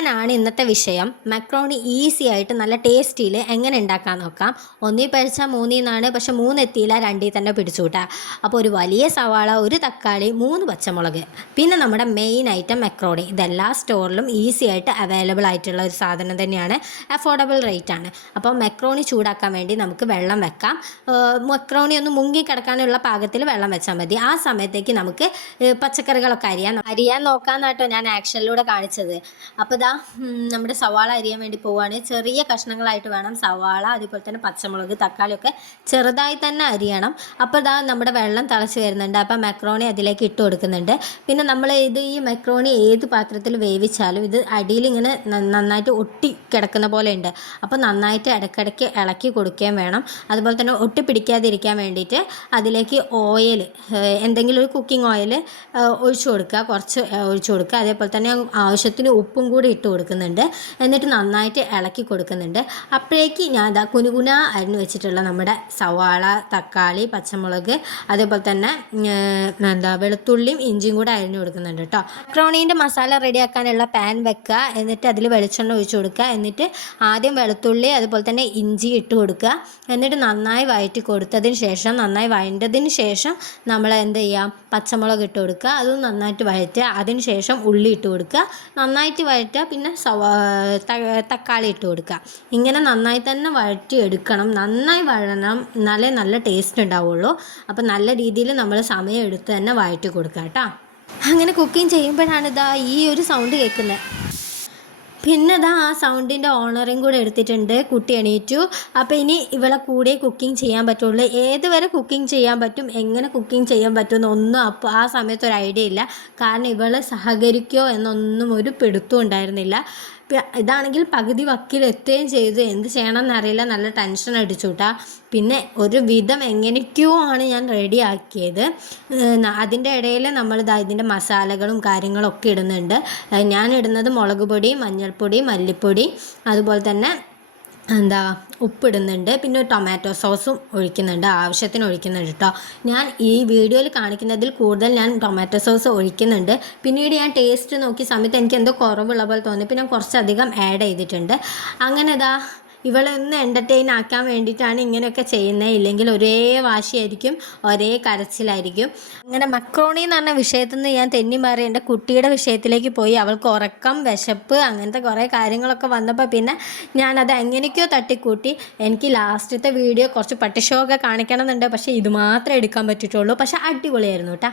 അങ്ങനെയാണ് ഇന്നത്തെ വിഷയം. മക്രോണി ഈസി ആയിട്ട് നല്ല ടേസ്റ്റിയിൽ എങ്ങനെ ഉണ്ടാക്കാൻ നോക്കാം. ഒന്നീ പഴിച്ചാൽ മൂന്നിന്നാണ്, പക്ഷെ മൂന്നെത്തിയില്ല, രണ്ടിൽ തന്നെ പിടിച്ചുകൂട്ടാ. അപ്പോൾ ഒരു വലിയ സവാള, ഒരു തക്കാളി, 3 പച്ചമുളക്, പിന്നെ നമ്മുടെ മെയിൻ ഐറ്റം മക്രോണി. ഇതെല്ലാ സ്റ്റോറിലും ഈസി ആയിട്ട് അവൈലബിൾ ആയിട്ടുള്ള ഒരു സാധനം തന്നെയാണ്. അഫോർഡബിൾ റേറ്റ് ആണ്. അപ്പോൾ മക്രോണി ചൂടാക്കാൻ വേണ്ടി നമുക്ക് വെള്ളം വെക്കാം. മക്രോണി ഒന്ന് മുങ്ങി കിടക്കാനുള്ള പാകത്തിൽ വെള്ളം വെച്ചാൽ മതി. ആ സമയത്തേക്ക് നമുക്ക് പച്ചക്കറികളൊക്കെ അരിയാൻ നോക്കാമെന്നാട്ടോ ഞാൻ ആക്ഷനിലൂടെ കാണിച്ചത്. അപ്പോൾ ഇതാ നമ്മുടെ സവാള അരിയാൻ വേണ്ടി പോവുകയാണ്. ചെറിയ കഷ്ണങ്ങളായിട്ട് വേണം സവാള, അതുപോലെ തന്നെ പച്ചമുളക്, തക്കാളിയൊക്കെ ചെറുതായി തന്നെ അരിയണം. അപ്പോൾ ഇതാ നമ്മുടെ വെള്ളം തിളച്ച് വരുന്നുണ്ട്. അപ്പോൾ മക്രോണി അതിലേക്ക് ഇട്ട് കൊടുക്കുന്നുണ്ട്. പിന്നെ നമ്മൾ ഈ മക്രോണി ഏത് പാത്രത്തിൽ വേവിച്ചാലും ഇത് അടിയിൽ ഇങ്ങനെ നന്നായിട്ട് ഒട്ടി കിടക്കുന്ന പോലെ ഉണ്ട്. അപ്പോൾ നന്നായിട്ട് ഇടയ്ക്കിടയ്ക്ക് ഇളക്കി കൊടുക്കുകയും വേണം. അതുപോലെ തന്നെ ഒട്ടി പിടിക്കാതിരിക്കാൻ വേണ്ടിയിട്ട് അതിലേക്ക് ഓയിൽ, എന്തെങ്കിലും ഒരു കുക്കിംഗ് ഓയിൽ ഒഴിച്ചു കൊടുക്കുക, കുറച്ച് ഒഴിച്ചു കൊടുക്കുക. അതേപോലെ തന്നെ ആവശ്യത്തിന് ഉപ്പും കൂടി ഇട്ട് കൊടുക്കുന്നുണ്ട്. എന്നിട്ട് നന്നായിട്ട് ഇളക്കി കൊടുക്കുന്നുണ്ട്. അപ്പോഴേക്ക് ഞാൻ ഇതാ കുനുകുന അരിഞ്ഞു വെച്ചിട്ടുള്ള നമ്മുടെ സവാള, തക്കാളി, പച്ചമുളക്, അതേപോലെ തന്നെ വെളുത്തുള്ളിയും ഇഞ്ചിയും കൂടെ അരിഞ്ഞു കൊടുക്കുന്നുണ്ട് കേട്ടോ. മക്രോണീൻ്റെ മസാല റെഡിയാക്കാനുള്ള പാൻ വെക്കുക. എന്നിട്ട് അതിൽ വെളിച്ചെണ്ണ ഒഴിച്ചു കൊടുക്കുക. എന്നിട്ട് ആദ്യം വെളുത്തുള്ളി അതുപോലെ തന്നെ ഇഞ്ചി ഇട്ട് കൊടുക്കുക. എന്നിട്ട് നന്നായി വഴറ്റി കൊടുത്തതിന് ശേഷം, നന്നായി വഴണ്ടതിന് ശേഷം നമ്മൾ എന്ത് ചെയ്യാം, പച്ചമുളക് ഇട്ട് കൊടുക്കുക. അതും നന്നായിട്ട് വഴറ്റുക. അതിന് ശേഷം ഉള്ളി ഇട്ട് കൊടുക്കുക, നന്നായിട്ട് വഴറ്റുക. പിന്നെ തക്കാളി ഇട്ട് കൊടുക്കുക. ഇങ്ങനെ നന്നായി തന്നെ വഴറ്റി എടുക്കണം. നന്നായി വഴണം, എന്നാലേ നല്ല ടേസ്റ്റ് ഉണ്ടാവുള്ളൂ. അപ്പോൾ നല്ല രീതിയിൽ നമ്മൾ സമയം എടുത്ത് തന്നെ വഴറ്റി കൊടുക്കുക കേട്ടോ. അങ്ങനെ കുക്കിംഗ് ചെയ്യുമ്പോഴാണ് ഇതാ ഈ ഒരു സൗണ്ട് കേൾക്കുന്നത്. പിന്നെ ഇതാ ആ സൗണ്ടിൻ്റെ ഓണറും കൂടെ എടുത്തിട്ടുണ്ട്. കുട്ടി എണീറ്റു. അപ്പോൾ ഇനി ഇവളെ കൂടെ കുക്കിംഗ് ചെയ്യാൻ പറ്റുള്ളൂ. ഏതുവരെ കുക്കിംഗ് ചെയ്യാൻ പറ്റും, എങ്ങനെ കുക്കിംഗ് ചെയ്യാൻ പറ്റുമെന്നൊന്നും അപ്പോൾ ആ സമയത്ത് ഒരു ഐഡിയ ഇല്ല. കാരണം ഇവൾ സഹകരിക്കുമോ എന്നൊന്നും ഒരു പിടുത്തവും ഉണ്ടായിരുന്നില്ല. ഇതാണെങ്കിൽ പകുതി വക്കിലെത്തുകയും ചെയ്തു. എന്ത് ചെയ്യണമെന്നറിയില്ല, നല്ല ടെൻഷൻ അടിച്ചുകൂട്ടാ. പിന്നെ ഒരു വിധം എങ്ങനെയൊക്കെയോ ആണ് ഞാൻ റെഡിയാക്കിയത്. അതിൻ്റെ ഇടയിൽ നമ്മളിതാ ഇതിൻ്റെ മസാലകളും കാര്യങ്ങളൊക്കെ ഇടുന്നുണ്ട്. ഞാൻ ഇടുന്നത് മുളക് പൊടി, മഞ്ഞൾപ്പൊടി, മല്ലിപ്പൊടി, അതുപോലെ തന്നെ ഉപ്പിടുന്നുണ്ട്. പിന്നെ ടൊമാറ്റോ സോസും ഒഴിക്കുന്നുണ്ട്, ആവശ്യത്തിന് ഒഴിക്കുന്നുണ്ട് കേട്ടോ. ഞാൻ ഈ വീഡിയോയിൽ കാണിക്കുന്നതിൽ കൂടുതൽ ഞാൻ ടൊമാറ്റോ സോസ് ഒഴിക്കുന്നുണ്ട്. പിന്നീട് ഞാൻ ടേസ്റ്റ് നോക്കിയ സമയത്ത് എനിക്ക് എന്തോ കുറവുള്ള പോലെ തോന്നി. പിന്നെ കുറച്ചധികം ആഡ് ചെയ്തിട്ടുണ്ട്. അങ്ങനെ ഇവളെ ഒന്ന് എൻ്റർടൈൻ ആക്കാൻ വേണ്ടിയിട്ടാണ് ഇങ്ങനെയൊക്കെ ചെയ്യുന്നത്. ഇല്ലെങ്കിൽ ഒരേ വാശിയായിരിക്കും, ഒരേ കരച്ചിലായിരിക്കും. അങ്ങനെ മക്രോണി എന്ന് പറഞ്ഞ വിഷയത്തിൽ നിന്ന് ഞാൻ തെന്നി മാറി എൻ്റെ കുട്ടിയുടെ വിഷയത്തിലേക്ക് പോയി. അവൾക്ക് ഉറക്കം, വിശപ്പ്, അങ്ങനത്തെ കുറേ കാര്യങ്ങളൊക്കെ വന്നപ്പോൾ പിന്നെ ഞാനത് എങ്ങനെയൊക്കെയോ തട്ടിക്കൂട്ടി. എനിക്ക് ലാസ്റ്റത്തെ വീഡിയോ കുറച്ച് പട്ടിഷോ ഒക്കെ കാണിക്കണം എന്നുണ്ട്, പക്ഷേ ഇത് മാത്രമേ എടുക്കാൻ പറ്റിയിട്ടുള്ളൂ. പക്ഷേ അടിപൊളിയായിരുന്നു കേട്ടോ.